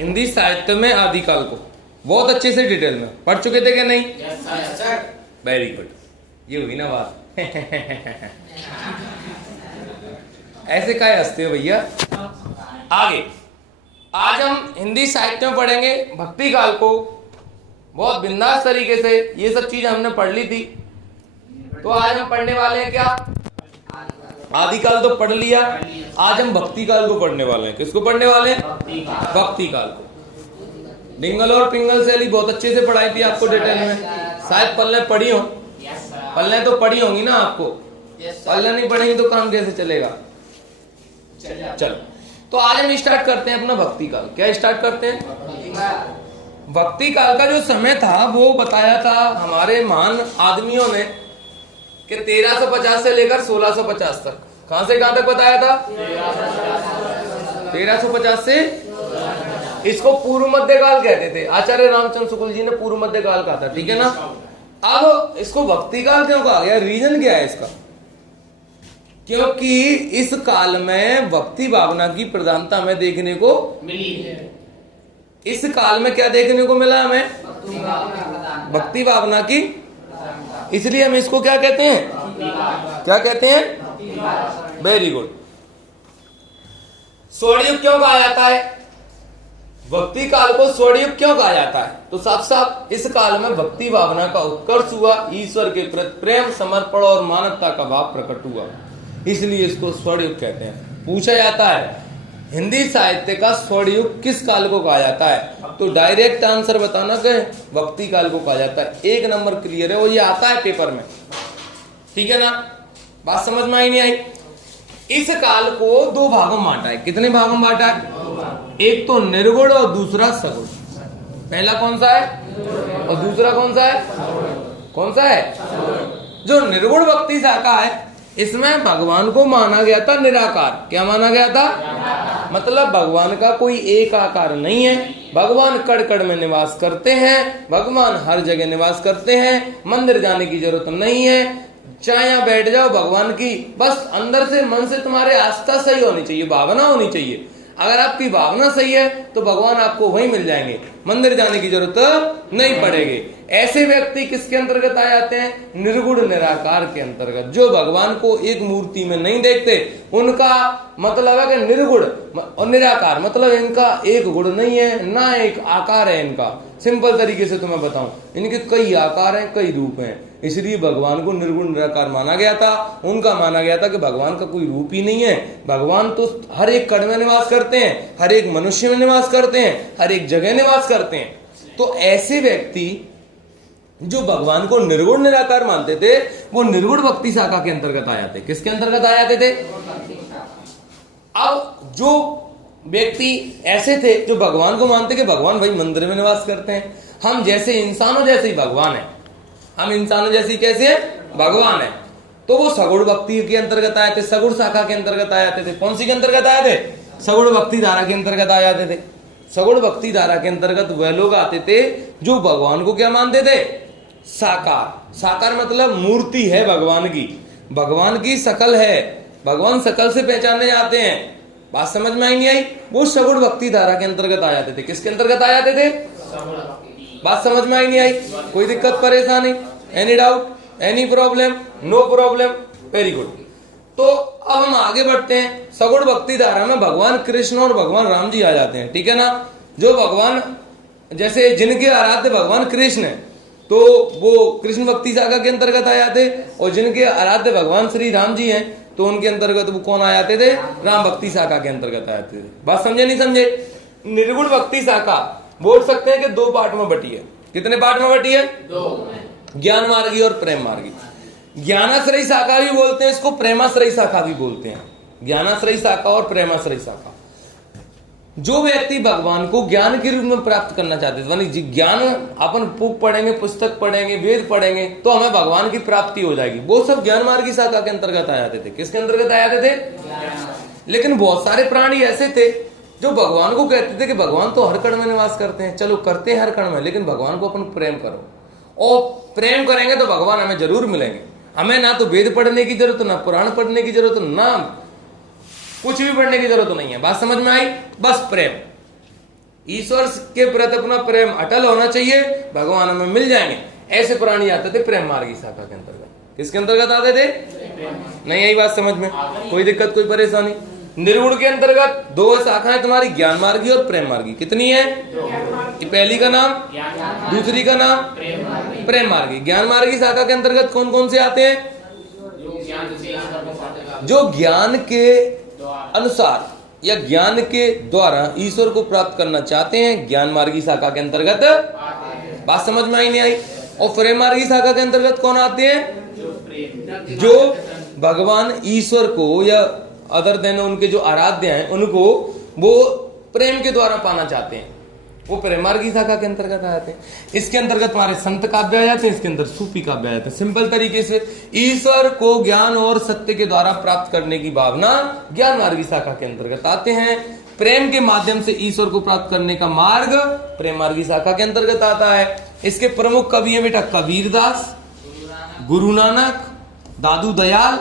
हिंदी साहित्य में आदिकाल को बहुत अच्छे से डिटेल में पढ़ चुके थे क्या? नहीं? वेरी गुड, ये हुई ना बात। ऐसे काहे हंसते हो भैया? आगे आज हम हिंदी साहित्य में पढ़ेंगे भक्ति काल को बहुत बिंदास तरीके से। ये सब चीज हमने पढ़ ली थी, तो आज हम पढ़ने वाले हैं क्या? आदिकाल तो पढ़ लिया, आज हम भक्ति काल को पढ़ने वाले हैं। किसको पढ़ने वाले हैं? भक्ति काल को। डिंगल और पिंगल शैली बहुत अच्छे से पढ़ाई थी आपको डिटेल में, शायद पल्ले पढ़ी हो। पल्ले तो पढ़ी होंगी ना आपको, पल्ले नहीं पढ़ेंगे तो काम कैसे चलेगा? चलो, तो आज हम स्टार्ट करते हैं अपना भक्ति काल। क्या स्टार्ट करते हैं? भक्ति काल का जो समय था वो बताया था हमारे महान आदमियों ने कि 1350 से लेकर 1650 तक। कहां से कहां तक बताया था? 1350 से, इसको पूर्व मध्य काल कहते थे। आचार्य रामचंद्र शुक्ल जी ने पूर्व मध्य काल कहा था, ठीक है ना। अब इसको भक्ति काल क्यों कहा गया? रीजन क्या है इसका? क्योंकि इस काल में भक्ति भावना की प्रधानता हमें देखने को मिली है। इस काल में क्या देखने को मिला हमें? भक्ति भावना की। इसलिए हम इसको क्या कहते हैं? क्या कहते हैं? Very good. स्वर्णयुग क्यों कहा जाता है? भक्ति काल को स्वर्णयुग क्यों कहा जाता है? तो साफ साफ इस काल में भक्ति भावना का उत्कर्ष हुआ, ईश्वर के प्रति प्रेम, समर्पण और मानवता का भाव प्रकट हुआ, इसलिए इसको स्वर्णयुग कहते हैं। पूछा जाता है हिंदी साहित्य का स्वर्णयुग किस काल को कहा जाता है? तो डायरेक्ट आंसर बताना कि भक्ति काल को कहा जाता है। एक नंबर क्लियर है, वो ये आता है पेपर में, ठीक है ना। बात समझ में आई नहीं आई? इस काल को दो भागों में बांटा है। कितने भागों में बांटा है? एक तो निर्गुण और दूसरा सगुण। पहला कौन सा है और दूसरा कौन सा है? कौन सा है? जो निर्गुण भक्ति शाखा है, इसमें भगवान को माना गया था निराकार। क्या माना गया था? मतलब भगवान का कोई एक आकार नहीं है, भगवान कण कण में निवास करते हैं, भगवान हर जगह निवास करते हैं, मंदिर जाने की जरूरत नहीं है, चाहे यहाँ बैठ जाओ भगवान की, बस अंदर से मन से तुम्हारे आस्था सही होनी चाहिए, भावना होनी चाहिए। अगर आपकी भावना सही है तो भगवान आपको वहीं मिल जाएंगे, मंदिर जाने की जरूरत नहीं पड़ेगी। ऐसे व्यक्ति किसके अंतर्गत आ जाते हैं? निर्गुण निराकार के अंतर्गत। जो भगवान को एक मूर्ति में नहीं देखते, उनका मतलब है कि निर्गुण और निराकार, मतलब इनका एक गुण नहीं है ना एक आकार है इनका। सिंपल तरीके से तुम्हें बताऊं, इनके कई आकार हैं, कई रूप हैं, इसलिए भगवान को निर्गुण निराकार माना गया था। उनका माना गया था कि भगवान का कोई रूप ही नहीं है, भगवान तो हर एक कण में निवास करते हैं, हर एक मनुष्य में निवास करते हैं, हर एक जगह निवास करते हैं। तो ऐसे व्यक्ति जो भगवान को निर्गुण निराकार मानते थे, वो निर्गुण भक्ति शाखा के अंतर्गत आ जाते। किसके अंतर्गत आ जाते थे? अब जो व्यक्ति ऐसे थे जो भगवान को मानते कि भगवान भाई मंदिर में निवास करते हैं, हम जैसे इंसानों जैसे ही भगवान है, हम इंसानों जैसी कैसे है? भगवान है, तो वो सगुण भक्ति के अंतर्गत आए थे, सगुण शाखा के अंतर्गत आ जाते थे। कौन सी के अंतर्गत आए थे? सगुण भक्ति धारा के अंतर्गत आ जाते थे। सगुण भक्ति धारा के अंतर्गत वह लोग आते थे जो भगवान को क्या मानते थे? साकार। साकार मतलब मूर्ति है भगवान की शकल है, भगवान शकल से पहचाने जाते हैं। बात समझ में आई नहीं आई? वो सगुण भक्ति धारा के अंतर्गत आ जाते थे। किसके अंतर्गत आ जाते थे? बात समझ में आई नहीं आई? कोई दिक्कत परेशानी? Any doubt? Any problem? No problem? Very good. तो अब हम आगे बढ़ते हैं। सगुण भक्ति धारा में भगवान कृष्ण और भगवान राम जी आ जाते हैं, ठीक है ना। जो भगवान जैसे जिनके आराध्य भगवान कृष्ण है, तो वो कृष्ण भक्ति शाखा के अंतर्गत आ जाते, और जिनके आराध्य भगवान श्री राम जी हैं तो उनके अंतर्गत वो कौन आ जाते थे? राम भक्ति शाखा के अंतर्गत आ जाते थे। बात समझे नहीं समझे? निर्गुण भक्ति शाखा बोल सकते हैं कि दो पार्ट में बटी है। कितने पार्ट में बटी है? दो। ज्ञान मार्गी और प्रेम मार्गी। ज्ञानाश्रयी शाखा भी बोलते हैं इसको, प्रेमाश्रयी शाखा भी बोलते हैं। ज्ञानाश्रयी शाखा और प्रेमाश्रयी शाखा। जो व्यक्ति भगवान को ज्ञान के रूप में प्राप्त करना चाहते थे, यानी ज्ञान अपन बुक पढ़ेंगे, पुस्तक पढ़ेंगे, वेद पढ़ेंगे तो हमें भगवान की प्राप्ति हो जाएगी, वो सब ज्ञान मार्गी शाखा के अंतर्गत आ जाते थे। किसके अंतर्गत आ जाते थे? लेकिन बहुत सारे प्राणी ऐसे थे जो भगवान को कहते थे कि भगवान तो हर कण में निवास करते हैं, चलो करते हैं हर कण में, लेकिन भगवान को अपन प्रेम करो, और प्रेम करेंगे तो भगवान हमें जरूर मिलेंगे। हमें ना तो वेद पढ़ने की जरूरत, ना पुराण पढ़ने की जरूरत, ना कुछ भी पढ़ने की जरूरत नहीं है। बात समझ में आई? बस प्रेम। ईश्वर के प्रति अपना प्रेम अटल होना चाहिए, भगवान हमें मिल जाएंगे। ऐसे प्राणी आते थे प्रेम मार्गी शाखा के अंतर्गत। किसके अंतर्गत आते थे? नहीं यही बात समझ में, कोई दिक्कत कोई परेशानी? निर्गुण के अंतर्गत दो शाखाएं तुम्हारी, ज्ञान मार्गी और प्रेम मार्गी। कितनी है? पहली का नाम, दूसरी का नाम प्रेम मार्गी। ज्ञान मार्गी शाखा के अंतर्गत कौन कौन से आते हैं? जो ज्ञान के अनुसार या ज्ञान के द्वारा ईश्वर को प्राप्त करना चाहते हैं, ज्ञान मार्गी शाखा के अंतर्गत। बात समझ में आई नहीं आई? और प्रेम मार्गी शाखा के अंतर्गत कौन आते हैं? जो भगवान ईश्वर को या अदर देन उनके जो आराध्य हैं उनको वो प्रेम के द्वारा पाना चाहते हैं, वो प्रेम मार्गी शाखा के अंतर्गत आते हैं। इसके अंतर्गत हमारे संत काव्य आ जाते हैं, इसके अंदर सूफी काव्य आ जाते हैं। सिंपल तरीके से ईश्वर को ज्ञान और सत्य के द्वारा प्राप्त करने की भावना ज्ञान मार्गी शाखा के अंतर्गत आते हैं। प्रेम के माध्यम से ईश्वर को प्राप्त करने का मार्ग प्रेम मार्गी शाखा के अंतर्गत आता है। इसके प्रमुख कवि हैं बेटा कबीरदास, गुरु नानक, दादू दयाल,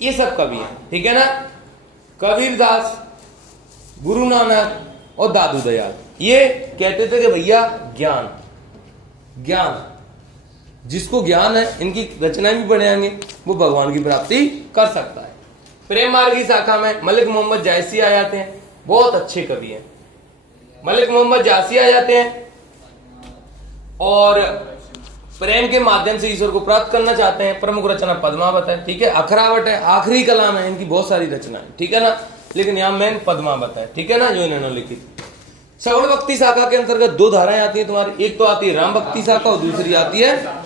ये सब कवि हैं, ठीक है ना। कबीरदास, गुरु नानक और दादू दयाल ये कहते थे कि भैया ज्ञान ज्ञान जिसको ज्ञान है, इनकी रचनाएं भी पढ़े आएंगे, वो भगवान की प्राप्ति कर सकता है। प्रेम मार्गी शाखा में मलिक मोहम्मद जायसी आ जाते हैं, बहुत अच्छे कवि हैं। मलिक मोहम्मद जायसी आ जाते हैं और प्रेम के माध्यम से ईश्वर को प्राप्त करना चाहते हैं। प्रमुख रचना पद्मावत है, ठीक है। अखरावट है, आखिरी कलाम है, इनकी बहुत सारी रचना है, ठीक है ना। लेकिन यहाँ मेन पद्मावत है, ठीक है ना, जो इन्होंने लिखी। सगुण भक्ति शाखा के अंतर्गत दो धाराएं आती है तुम्हारी, एक तो आती है राम भक्ति शाखा और दूसरी आती है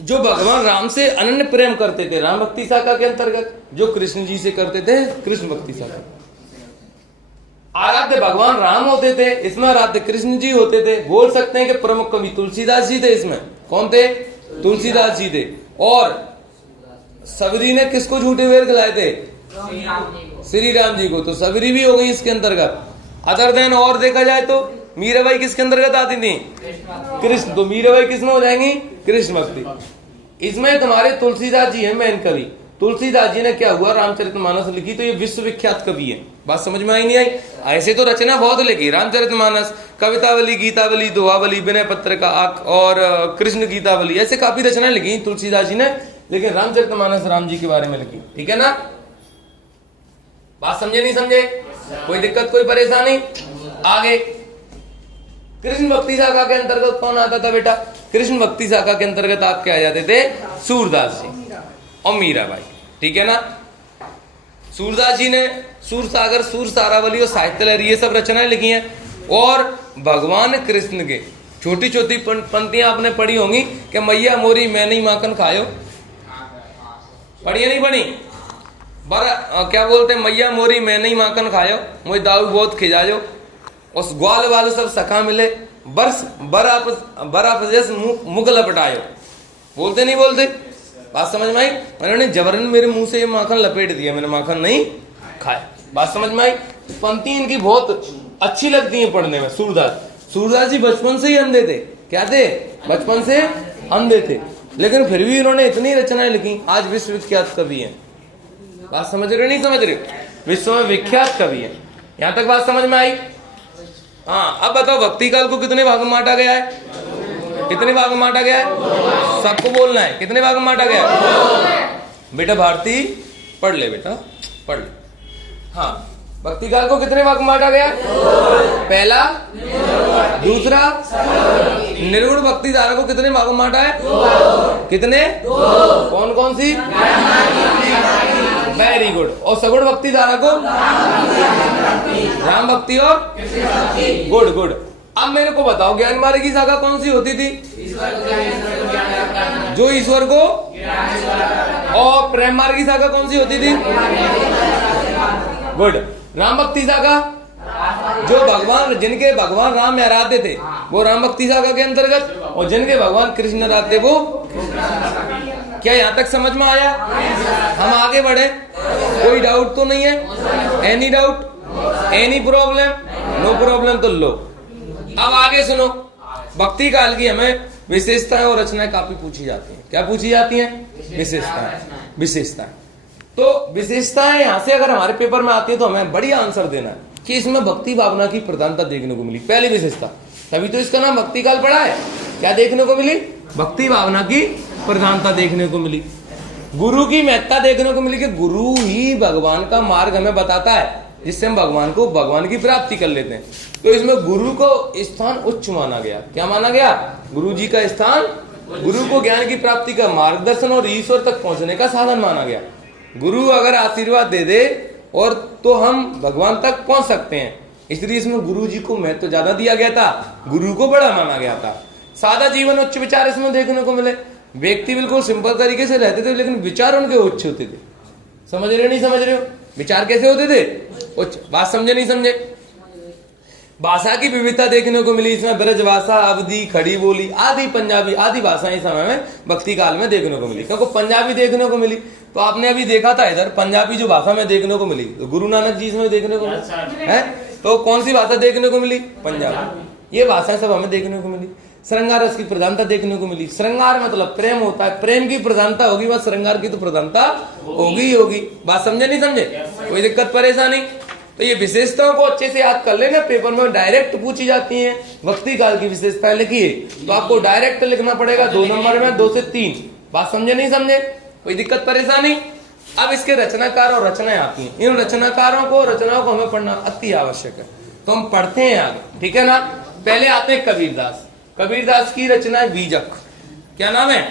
जो भगवान राम से अनन्य प्रेम करते थे, राम भक्ति शाखा के अंतर्गत। जो कृष्ण जी से करते थे, कृष्ण भक्ति शाखा। आराध्य भगवान राम होते थे, इसमें आराध्य कृष्ण जी होते थे। बोल सकते हैं कि प्रमुख कवि तुलसीदास जी थे। इसमें कौन थे? तुलसीदास जी थे। और सबरी ने किसको झूठे वेद खिलाए थे? श्री राम जी को। तो सबरी भी हो गई इसके अंतर्गत। अदर देन और देखा जाए तो मीराबाई किसके अंतर्गत आती थी? कृष्ण। तो मीराबाई किसमें हो जाएंगी? कृष्ण भक्ति। इसमें तुम्हारे तुलसीदास जी है मेन कवि। तुलसीदास जी ने क्या हुआ, रामचरितमानस लिखी, तो ये विश्वविख्यात कवि है। बात समझ में आई नहीं आई? ऐसे तो रचना बहुत लिखी, रामचरितमानस, कवितावली, गीतावली, दोहावली, विनय पत्र का और कृष्ण गीतावली, ऐसे काफी रचनाएं लिखी तुलसीदास जी ने। लेकिन रामचरितमानस राम जी के बारे में लिखी, ठीक है ना। बात समझे नहीं समझे? कोई दिक्कत कोई परेशानी? आगे कृष्ण भक्ति शाखा के अंतर्गत कौन आता था बेटा? कृष्ण भक्ति शाखा के अंतर्गत आपके आ जाते थे सूरदास जी और मीराबाई, ठीक है ना। सूरदास जी ने सूर सागर, सूर सारावली और साहित्य लहरी ये सब रचनाएं लिखी हैं। और भगवान कृष्ण के छोटी छोटी पंक्तियां आपने पढ़ी होंगी कि मैया मोरी मैं नहीं माखन खायो, पढ़ी नहीं पढ़ी? क्या बोलते हैं? मैया मोरी मैं नहीं माखन खायो, मुझे दाऊ बहुत खिजायो, उस ग्वाल वाल सब सखा मिले, बरस बराप जैसे मुख लपटायो। बोलते नहीं बोलते? बात समझ में आई? उन्होंने जबरन मेरे मुंह से ये माखन लपेट दिया, मैंने माखन नहीं खाया। बात समझ में आई? पंक्ति इनकी बहुत अच्छी लगती है पढ़ने में। सूरदास जी बचपन से ही अंधे थे। क्या थे? बचपन से अंधे थे, लेकिन फिर भी इन्होंने इतनी रचनाएं लिखी, आज विश्वविख्यात कवि हैं। बात समझ रहे नहीं समझ रहे? विश्व में विख्यात कवि है। यहां तक बात समझ में आई? हाँ, अब बताओ भक्ति काल को कितने भाग में बांटा गया है? कितने भाग में बांटा गया है? सबको बोलना है। कितने भाग में बांटा गया है? बेटा भारती पढ़ ले, बेटा पढ़ ले। हाँ, भक्ति काल को कितने भाग में बांटा गया? पहला, दूसरा, निर्गुण भक्ति धारा को कितने भाग में बांटा है? कितने? कौन कौन सी? Very good. और सगुण भक्ति धारा को राम भक्ति और गुड गुड। अब मेरे को बताओ ज्ञान मार्ग की शाखा कौन सी होती थी? जो ईश्वर को। और प्रेम मार्ग की शाखा कौन सी होती थी? गुड। राम भक्ति शाखा जो भगवान, जिनके भगवान राम आराध्य थे, वो राम भक्ति शाखा के अंतर्गत, और जिनके भगवान कृष्ण आराध्य वो। क्या यहाँ तक समझ में आया? हम आगे बढ़े, कोई डाउट तो नहीं है? Any doubt, any problem? No problem. तो लो अब आगे सुनो। भक्ति काल की हमें विशेषताएं और रचनाएं काफी पूछी जाती हैं। क्या पूछी जाती हैं? विशेषताएं। तो विशेषताएं यहां से अगर हमारे पेपर में आती है तो हमें बढ़िया आंसर देना है। कि इसमें भक्ति भावना की प्रधानता देखने को मिली, पहली विशेषता। तभी तो इसका नाम भक्ति काल पड़ा है। क्या देखने को मिली? भक्ति भावना की प्रधानता देखने को मिली। गुरु की महत्ता देखने को मिली कि गुरु ही भगवान का मार्ग हमें बताता है, जिससे हम भगवान की प्राप्ति कर लेते हैं। तो इसमें गुरु को स्थान उच्च माना गया। क्या माना गया? गुरु जी का स्थान, गुरु को ज्ञान की प्राप्ति का मार्गदर्शन और ईश्वर तक पहुंचने का साधन माना गया। गुरु अगर आशीर्वाद दे दे और तो हम भगवान तक पहुंच सकते हैं, इसलिए इसमें गुरु जी को महत्व ज्यादा दिया गया था, गुरु को बड़ा माना गया था। सादा जीवन, उच्च विचार इसमें देखने को मिले। व्यक्ति बिल्कुल सिंपल तरीके से रहते थे, लेकिन विचार उनके उच्च होते थे। समझ रहे हो नहीं समझ रहे हो? विचार कैसे होते थे? उच्च। बात समझे नहीं समझे? भाषा की विविधता देखने को मिली इसमें। ब्रज भाषा, अवधी, खड़ी बोली आदि, पंजाबी आदि भाषाएं इस समय में भक्ति काल में देखने को मिली। क्योंकि पंजाबी देखने को मिली, तो आपने अभी देखा था इधर पंजाबी जो भाषा में देखने को मिली, तो गुरु नानक जी इसमें देखने को मिली है। तो कौन सी भाषा देखने को मिली? पंजाबी। ये भाषाएं सब हमें देखने को मिली। श्रृंगार रस की प्रधानता देखने को मिली। श्रृंगार मतलब प्रेम होता है, प्रेम की प्रधानता होगी, बस श्रृंगार की तो प्रधानता होगी ही होगी। बात समझे नहीं समझे? कोई दिक्कत परेशानी? तो ये विशेषताओं को अच्छे से याद कर लेना, पेपर में डायरेक्ट पूछी जाती हैं। भक्ति काल की विशेषताएं लिखिए तो आपको डायरेक्ट लिखना पड़ेगा 2 नंबर में, 2 से 3। बात समझे नहीं समझे? कोई दिक्कत परेशानी? अब इसके रचनाकार और रचनाएं आती हैं। इन रचनाकारों को, रचनाओं को हमें पढ़ना अति आवश्यक है, तो हम पढ़ते हैं आगे, ठीक है ना। पहले आते हैं कबीरदास। कबीरदास की रचना है बीजक। क्या नाम है?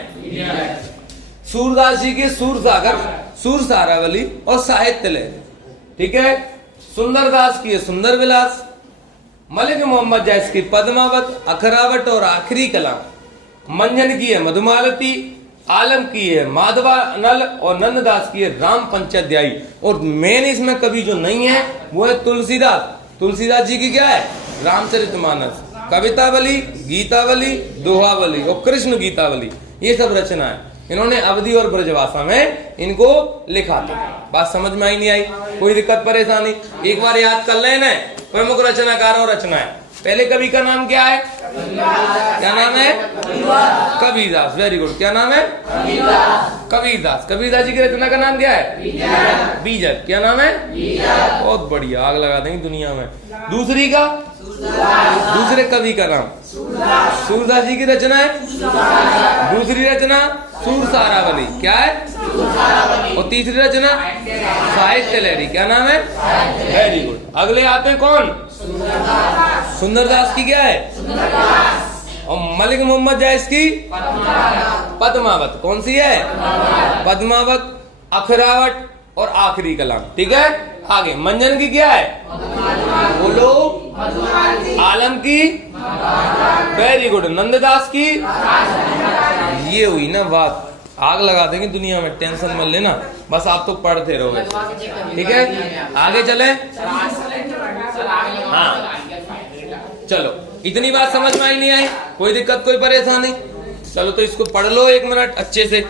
सूरदास जी के सूर सागर, सूर सारावली और साहित्य लहरी, ठीक है। सुंदरदास की है सुंदर विलास। मलिक मोहम्मद जैस की पद्मावत, अखरावट और आखिरी कलाम। मंजन की है मधुमालती, आलम की है माधवा नल और नंददास की है राम पंचाध्यायी। और मेन इसमें कवि जो नहीं है वो है तुलसीदास। तुलसीदास जी की क्या है? रामचरितमानस, कवितावली, गीतावली, दोहावली और कृष्ण गीतावली, ये सब रचना है। इन्होंने अवधी और ब्रजभाषा में इनको लिखा था। बात समझ में आई नहीं आई? कोई दिक्कत परेशानी? एक बार याद कर लेना प्रमुख रचनाकार और रचनाएं। पहले कवि का नाम क्या है? क्या नाम है? कबीरदास। Very good. क्या नाम है? कबीरदास। कबीरदास जी की रचना का नाम क्या है? बीजक। क्या नाम है? बहुत बढ़िया, आग लगा देंगे दुनिया में। दूसरी का, दूसरे कवि का नाम सूरदास जी की रचना है। दूसरी रचना सूर सारावली। क्या है? और तीसरी रचना साहित्य लहरी। क्या नाम है? Very good. अगले आते हैं कौन? सुंदरदास की क्या है? और मलिक मोहम्मद जैस की पद्मावत। कौन सी है? पद्मावत, अखरावट और आखिरी कलाम, ठीक है। आगे मंजन की क्या है? बोलो। आलम की, वेरी गुड। नंददास की, ये हुई ना बात, आग लगा देंगे दुनिया में, टेंशन मत लेना, बस आप तो पढ़ते रहोगे, ठीक है। आगे चले। हाँ चलो, इतनी बात समझ में आई नहीं आई? कोई दिक्कत कोई परेशानी? चलो तो इसको पढ़ लो 1 मिनट अच्छे से।